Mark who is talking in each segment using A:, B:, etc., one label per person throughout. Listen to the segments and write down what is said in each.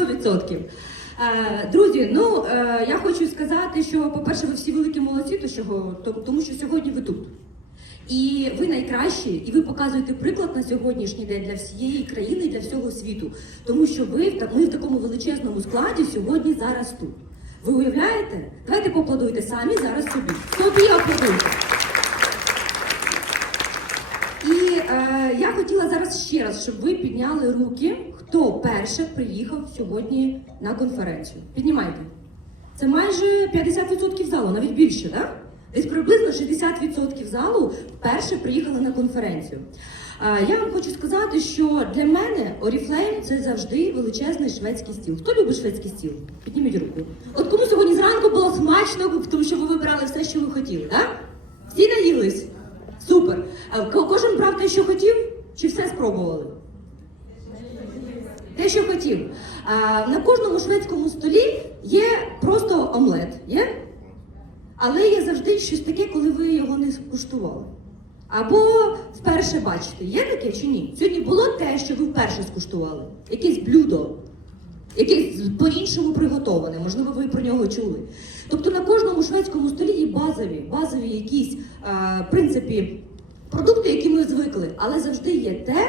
A: напевно, 100%. Е, Друзі, ну е, я хочу сказати, що, по-перше, ви всі великі молодці, тому що сьогодні ви тут. І ви найкращі, і ви показуєте приклад на сьогоднішній день для всієї країни для всього світу. Тому що ви ми в такому величезному складі сьогодні зараз тут. Ви уявляєте? Давайте поаплодуйте самі зараз собі. Собі аплодуйте. І е, я хотіла зараз ще раз, щоб ви підняли руки, хто перше приїхав сьогодні на конференцію. Піднімайте. Це майже 50% залу, навіть більше, так? Десь приблизно 60% залу вперше приїхали на конференцію. Я вам хочу сказати, що для мене Oriflame – це завжди величезний шведський стіл. Хто любить шведський стіл? Підніміть руку. От кому сьогодні зранку було смачно, тому що ви вибирали все, що ви хотіли, так? Всі наїлись? Супер. Кожен брав те, що хотів, чи все спробували? Те, що хотів. А, на кожному шведському столі є просто омлет, є? Але є завжди щось таке, коли ви його не скуштували. Або вперше бачите, є таке чи ні? Сьогодні було те, що ви вперше скуштували. Якесь блюдо, якесь по-іншому приготоване, можливо, ви про нього чули. Тобто на кожному шведському столі є базові, базові якісь в принципі, продукти, які ми звикли, але завжди є те,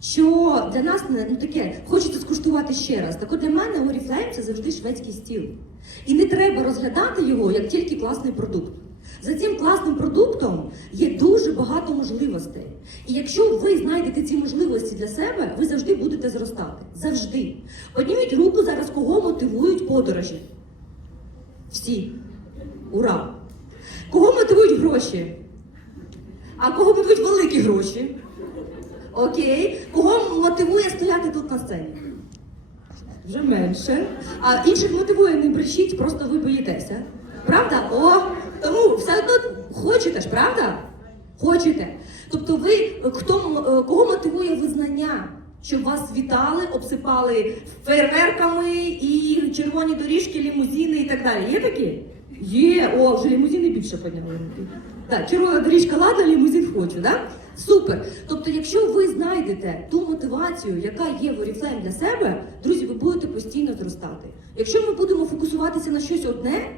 A: що для нас ну, таке хочеться скуштувати ще раз. Так от для мене Oriflame – це завжди шведський стіл. І не треба розглядати його як тільки класний продукт. За цим класним продуктом є дуже багато можливостей. І якщо ви знайдете ці можливості для себе, ви завжди будете зростати. Завжди. Підніміть руку зараз, кого мотивують подорожі. Всі. Ура! Кого мотивують гроші? А кого мотивують великі гроші? Окей. Кого мотивує стояти тут на сцені? Вже менше. А інших мотивує не брешіть, просто ви боїтеся. Правда? О, тому все одно хочете ж, правда? Хочете. Тобто ви хто е, кого мотивує визнання, щоб вас вітали, обсипали фейерверками і червоні доріжки, лімузини і так далі. Є такі? Є, о, вже лімузини більше підняли. Так, червона доріжка, ладно, лімузин хочу, да? Супер. Тобто, якщо ви знайдете ту мотивацію, яка є в Oriflame для себе, друзі, ви будете постійно зростати. Якщо ми будемо фокусуватися на щось одне,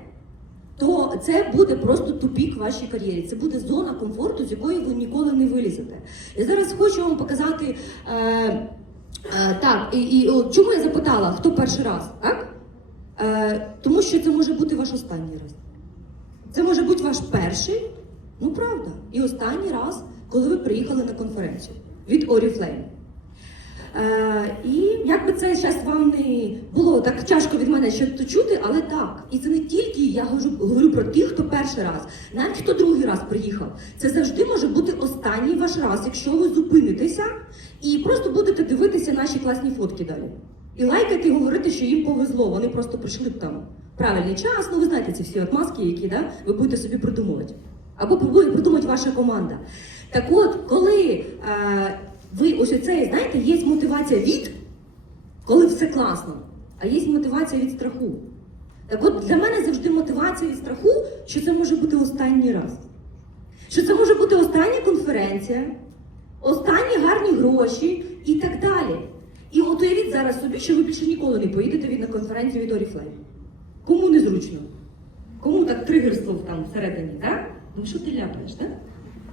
A: то це буде просто тупік вашій кар'єрі. Це буде зона комфорту, з якої ви ніколи не вилізете. Я зараз хочу вам показати. Е, е, так, і, і о, чому я запитала, хто перший раз? Так? Е, тому що це може бути ваш останній раз. Це може бути ваш перший, ну правда, і останній раз, коли ви приїхали на конференцію від Oriflame. Е, і як би це зараз вам не було так тяжко від мене щось то чути, але так. І це не тільки я говорю, говорю про тих, хто перший раз, навіть хто другий раз приїхав. Це завжди може бути останній ваш раз, якщо ви зупинитеся і просто будете дивитися наші класні фотки далі. І лайкати і говорити, що їм повезло. Вони просто прийшли б там правильний час. Ну ви знаєте ці всі отмазки, які да, ви будете собі придумувати. Або буде придумати ваша команда. Так от, коли е, ви ось оце, знаєте, є мотивація від, коли все класно, а є мотивація від страху. Так от для мене завжди мотивація від страху, що це може бути останній раз. Що це може бути остання конференція, останні гарні гроші і так далі. І от уявіть зараз собі, що ви більше ніколи не поїдете від на конференцію від Oriflame. Кому незручно? Кому так тригерство там всередині, так? Ну що ти ляпаєш, так?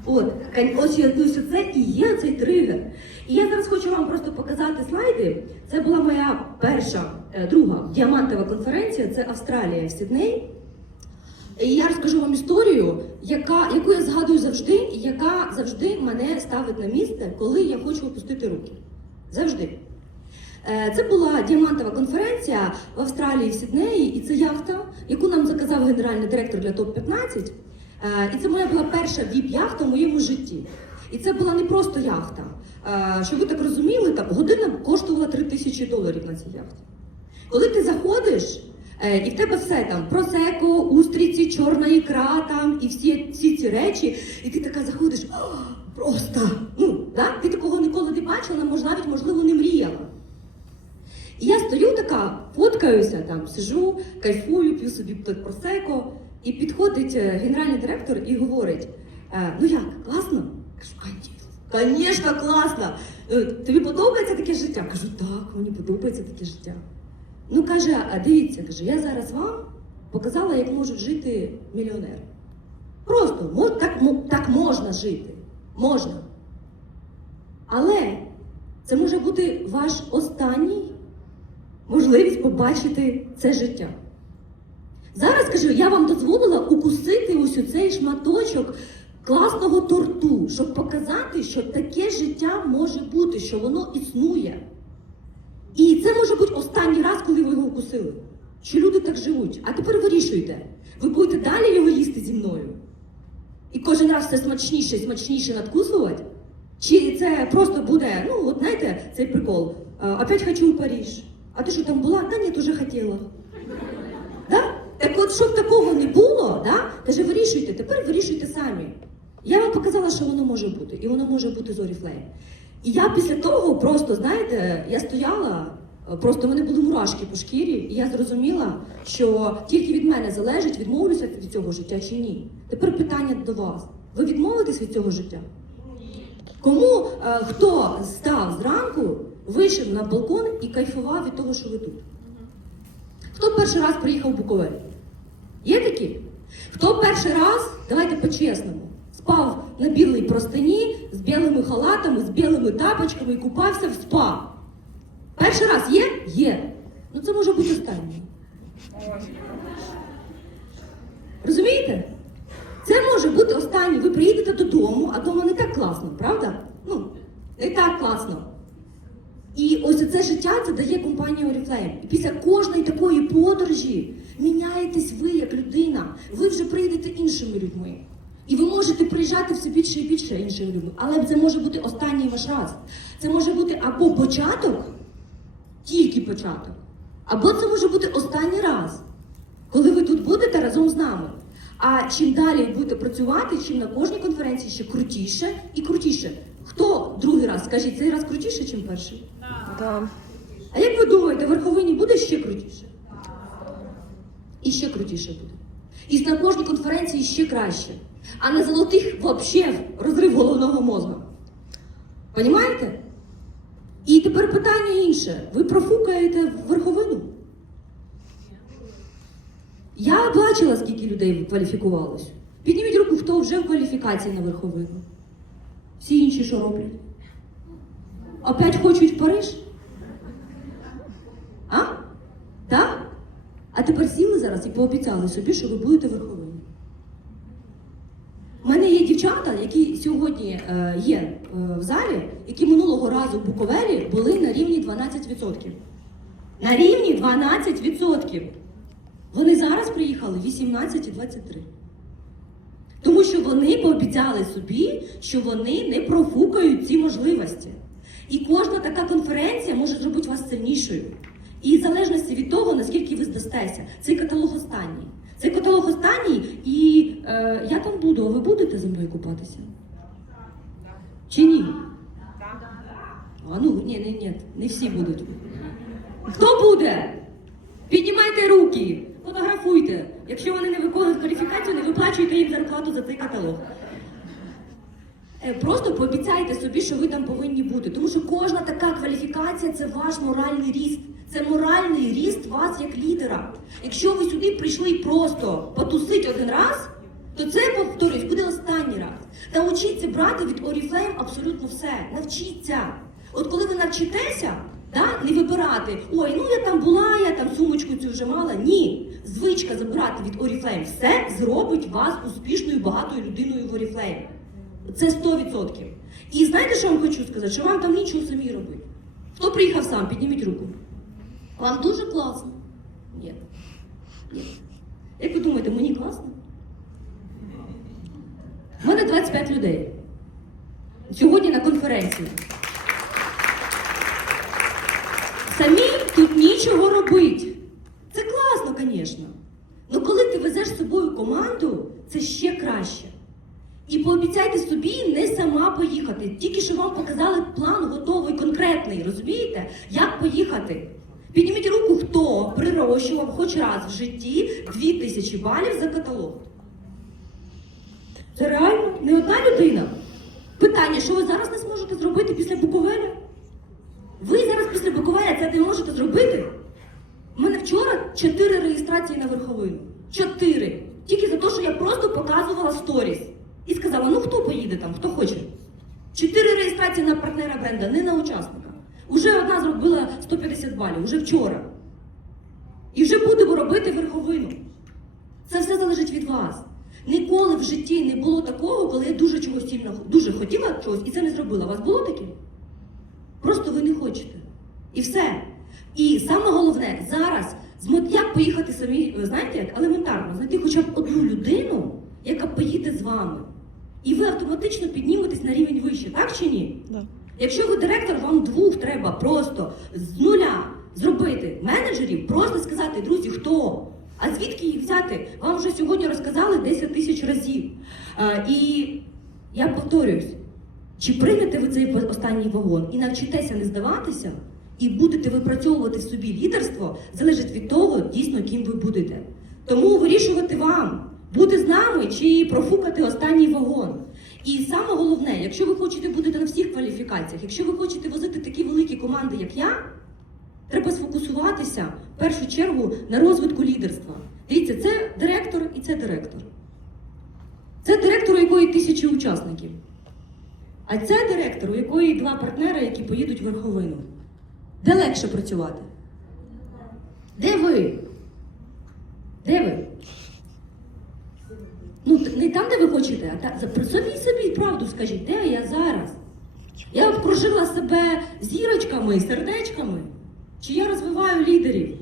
A: От, ось, я- ось це і є цей тригер. І я зараз хочу вам просто показати слайди. Це була моя перша, е, друга діамантова конференція, це Австралія в Сідней. І я розкажу вам історію, яка, яку я згадую завжди, і яка завжди мене ставить на місце, коли я хочу опустити руки. Завжди. Е, Це була діамантова конференція в Австралії в Сіднеї, і це яхта, яку нам заказав генеральний директор для ТОП-15. Е, І це моя була перша віп-яхта в моєму житті. І це була не просто яхта. Е, Щоб ви так розуміли, там година коштувала 3 тисячі доларів на цій яхті. Коли ти заходиш, е, і в тебе все там просеко, устриці, чорна ікра там і всі, всі ці речі, і ти така заходиш, просто ну, да? ти такого ніколи не бачила, може, навіть можливо не мріяла. І я стою така, фоткаюся, там, сижу, кайфую, п'ю собі просеко, і підходить е, генеральний директор і говорить: е, ну як, класно? Кажу, Звісно, класно. е, тобі подобається таке життя? Кажу, так, мені подобається таке життя. Ну каже, а дивіться, каже, я зараз вам показала, як можуть жити мільйонери. Просто так, так можна жити. Можна. Але це може бути ваш останній можливість побачити це життя. Зараз кажу, я вам дозволила укусити ось цей шматочок класного торту, щоб показати, що таке життя може бути, що воно існує. І це може бути останній раз, коли ви його укусили. Що люди так живуть. А тепер вирішуйте, ви будете далі його їсти зі мною. І кожен раз все смачніше і смачніше надкусувати? Чи це просто буде, ну, от знаєте, цей прикол. «А, Опять хочу в Париж. А ти що там була? Та ні, дуже хотіла. Так от, щоб такого не було, да? каже, вирішуйте, тепер вирішуйте самі. Я вам показала, що воно може бути, і воно може бути з Oriflame. І я після того просто, знаєте, я стояла, просто в мене були мурашки по шкірі, і я зрозуміла, що тільки від мене залежить, відмовлюся від цього життя чи ні. Тепер питання до вас: ви відмовитесь від цього життя? Кому е, хто став зранку, вийшов на балкон і кайфував від того, що ви тут? Хто перший раз приїхав в Буковель? Є такі? Хто перший раз, давайте по-чесному, спав на білій простині з білими халатами, з білими тапочками і купався в спа? Перший раз є? Є. Ну це може бути останній. Розумієте? Це може бути останній. Ви приїдете додому, а вдома не так класно, правда? Ну, не так класно. І ось це життя це дає компанія Oriflame. І після кожної такої подорожі міняєтесь ви як людина. Ви вже прийдете іншими людьми. І ви можете приїжджати все більше і більше іншими людьми. Але це може бути останній ваш раз. Це може бути або початок, тільки початок, або це може бути останній раз, коли ви тут будете разом з нами. А чим далі будете працювати, чим на кожній конференції ще крутіше і крутіше. Хто другий раз? Скажіть, цей раз крутіше, ніж перший?
B: Да.
A: А як ви думаєте, в верховині буде ще крутіше? І ще крутіше буде. І на кожній конференції ще краще. А на золотих взагалі розрив головного мозку. Понімаєте? І тепер питання інше. Ви профукаєте верховину? Я бачила, скільки людей кваліфікувалось. Підніміть руку, хто вже в кваліфікації на верховину. Всі інші що роблять? Опять хочуть Париж? А? Так? А тепер сіли зараз і пообіцяли собі, що ви будете верховині. У мене є дівчата, які сьогодні е, є е, в залі, які минулого разу в Буковелі були на рівні 12%. На рівні 12%. Вони зараз приїхали 18 і 23. Тому що вони пообіцяли собі, що вони не профукають ці можливості. І кожна така конференція може зробити вас сильнішою. І в залежності від того, наскільки ви здастеся, цей каталог останній. Цей каталог останній, і е, я там буду, а ви будете зі мною купатися? Чи ні? А ну ні, ні, ні, не всі будуть. Хто буде? Піднімайте руки, фотографуйте. Якщо вони не виконують кваліфікацію, не виплачуйте їм зарплату за цей каталог. Е, Просто пообіцяйте собі, що ви там повинні бути. Тому що кожна така кваліфікація це ваш моральний ріст. Це моральний ріст вас як лідера. Якщо ви сюди прийшли просто потусити один раз, то це, повторюсь, буде останній раз. Навчіться брати від Oriflame абсолютно все. Навчіться. От коли ви навчитеся, да, не вибирати, ой, ну я там була, я там сумочку цю вже мала. Ні. Звичка забирати від Oriflame все зробить вас успішною, багатою людиною в Oriflame. Це 100%. І знаєте, що вам хочу сказати? Що вам там нічого самі робити. Хто приїхав сам, підніміть руку. Вам дуже класно? Ні. Ні. Як ви думаєте, мені класно? У мене 25 людей. Сьогодні на конференції. Самі тут нічого робить. Це класно, звісно. Ну коли ти везеш з собою команду, це ще краще. І пообіцяйте собі не сама поїхати. Тільки що вам показали план готовий, конкретний, розумієте? Як поїхати? Підніміть руку, хто прирощував хоч раз в житті 2000 балів за каталог. Це реально не одна людина. Питання, що ви зараз не зможете зробити після Буковеля? Ви зараз після Буковеля це не можете зробити? У мене вчора чотири реєстрації на верховину. Чотири. Тільки за те, що я просто показувала сторіс. І сказала, ну хто поїде там, хто хоче. Чотири реєстрації на партнера бренда, не на учасника. Уже одна зробила 150 балів, уже вчора. І вже будемо робити верховину. Це все залежить від вас. Ніколи в житті не було такого, коли я дуже чогось сильно дуже хотіла чогось і це не зробила. У вас було таке? Просто ви не хочете. І все. І саме головне, зараз як поїхати самі, знаєте, як елементарно, знайти хоча б одну людину, яка поїде з вами. І ви автоматично підніметесь на рівень вище, так чи ні?
B: Да.
A: Якщо ви директор, вам двох треба просто з нуля зробити менеджерів, просто сказати, друзі, хто? А звідки їх взяти? Вам вже сьогодні розказали 10 тисяч разів. А, і я повторююсь, чи приймете ви цей останній вагон і навчитеся не здаватися, і будете випрацьовувати в собі лідерство, залежить від того, дійсно, ким ви будете. Тому вирішувати вам, бути з нами чи профукати останній вагон. І саме головне, якщо ви хочете бути на всіх кваліфікаціях, якщо ви хочете возити такі великі команди, як я, треба сфокусуватися в першу чергу на розвитку лідерства. Дивіться, це директор і це директор. Це директор, у якої тисячі учасників. А це директор, у якої два партнери, які поїдуть в верховину. Де легше працювати? Де ви? Де ви? Ну, не там, де ви хочете, а та, за- при собі правду скажіть, де я зараз? Я обкружила себе зірочками, сердечками. Чи я розвиваю лідерів?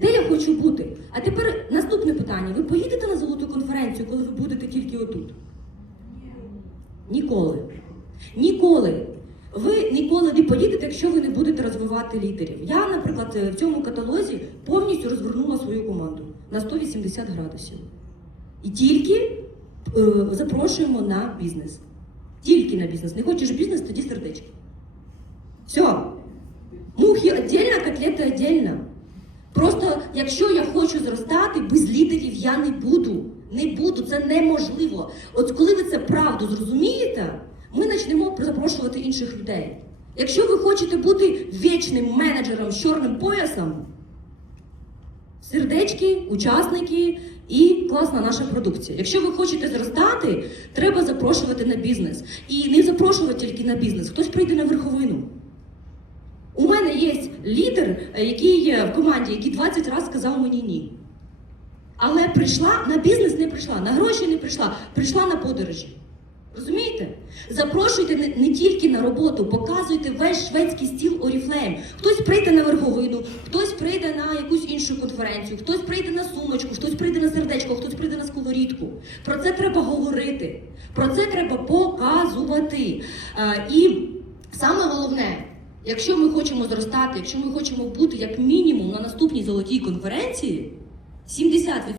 A: Де я хочу бути? А тепер наступне питання. Ви поїдете на золоту конференцію, коли ви будете тільки отут? Ніколи. Ніколи. Ви ніколи не поїдете, якщо ви не будете розвивати лідерів. Я, наприклад, в цьому каталозі повністю розвернула свою команду на 180 градусів. І тільки е, запрошуємо на бізнес. Тільки на бізнес. Не хочеш бізнес, тоді сердечки. Все. Мухи віддільно, котлети віддільно. Просто якщо я хочу зростати, без лідерів я не буду. Не буду, це неможливо. От коли ви це правду зрозумієте, ми почнемо запрошувати інших людей. Якщо ви хочете бути вічним менеджером з чорним поясом, сердечки, учасники і класна наша продукція. Якщо ви хочете зростати, треба запрошувати на бізнес. І не запрошувати тільки на бізнес. Хтось прийде на верховину. У мене є лідер, е, який є в команді, який 20 разів сказав мені ні. Але прийшла на бізнес не прийшла, на гроші не прийшла, прийшла на подорожі. Розумієте? Запрошуйте не, тільки на роботу, показуйте весь шведський стіл Oriflame. Хтось прийде на верховину, хтось прийде на якусь іншу конференцію, хтось прийде на сумочку, хтось прийде на сердечко, хтось прийде на сковорідку. Про це треба говорити. Про це треба показувати. Е, і саме головне, якщо ми хочемо зростати, якщо ми хочемо бути як мінімум на наступній золотій конференції, 70%